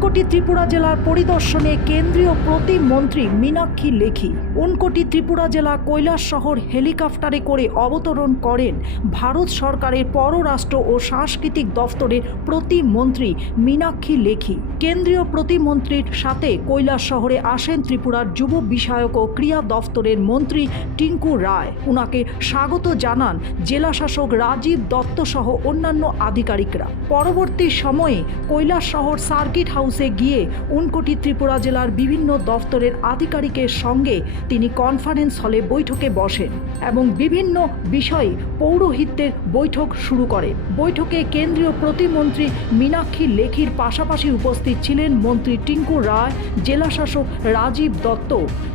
উনকোটি ত্রিপুরা জেলার পরিদর্শনে কেন্দ্রীয় প্রতিমন্ত্রী মীনাক্ষী লেখি উনকোটি ত্রিপুরা জেলা কৈলাস শহর হেলিকপ্টারে করে অবতরণ করেন ভারত সরকারের পররাষ্ট্র ও সাংস্কৃতিক দফতরের প্রতিমন্ত্রী মীনাক্ষী লেখি। কেন্দ্রীয় প্রতিমন্ত্রীর সাথে কৈলাস শহরে আসেন ত্রিপুরার যুব বিষয়ক ও ক্রীড়া দফতরের মন্ত্রী টিঙ্কু রায়। উনাকে স্বাগত জানান জেলাশাসক রাজীব দত্ত সহ অন্যান্য আধিকারিকরা। পরবর্তী সময়ে কৈলাস শহর সার্কিট হাউসে গিয়ে উনকোটি ত্রিপুরা জেলার বিভিন্ন দফতরের আধিকারিকের সঙ্গে তিনি কনফারেন্স হলে বৈঠকে বসেন এবং বিভিন্ন বিষয়ে পৌরোহিত্যের বৈঠক শুরু করেন। বৈঠকে কেন্দ্রীয় প্রতিমন্ত্রী মীনাক্ষী লেখির পাশাপাশি উপস্থিত ছিলেন মন্ত্রী টিঙ্কু রায়, জেলাশাসক রাজীব দত্ত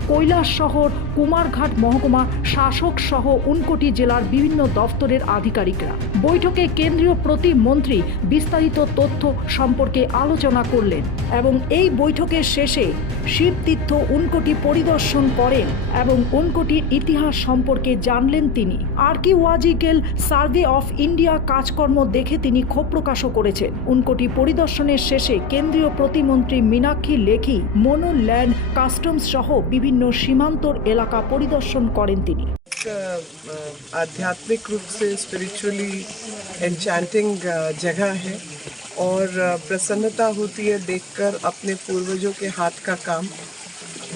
কৈলাস শহর কুমারঘাট মহকুমা শাসক সহ উনকোটি জেলার বিভিন্ন দফতরের আধিকারিকরা। বৈঠকে কেন্দ্রীয় প্রতিমন্ত্রী বিস্তারিত তথ্য সম্পর্কে আলোচনা করলেন। এবং এই বৈঠকের শেষে শিবতীর্থ উনকোটি পরিদর্শন করেন এবং উনকোটির ইতিহাস সম্পর্কে জানলেন তিনি আর্কিওয়াজিক্যাল সার্ভে অফ ইন্ডিয়া কাজকর্ম দেখে তিনি ক্ষোভ প্রকাশও করেছেন উনকোটি পরিদর্শনের শেষে কেন্দ্রীয় প্রতিমন্ত্রী মীনাক্ষী লেখি মনো ল্যান্ড কাস্টমস সহ বিভিন্ন সীমান্তর এলাকা পরিদর্শন করেন তিনি एक, अ, आध्यात्मिक रूप से स्पिरिचुअली एन्चैंटिंग जगह है और अ, प्रसन्नता होती है देखकर अपने पूर्वजों के हाथ का काम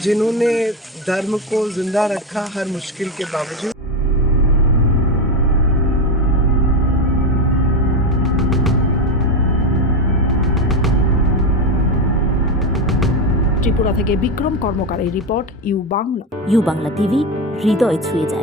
जिन्होंने धर्म को जिंदा रखा हर मुश्किल के बावजूद ত্রিপুরা থেকে Vikram কর্মকারের report U Bangla U Bangla TV হৃদয় ছুঁয়ে যায়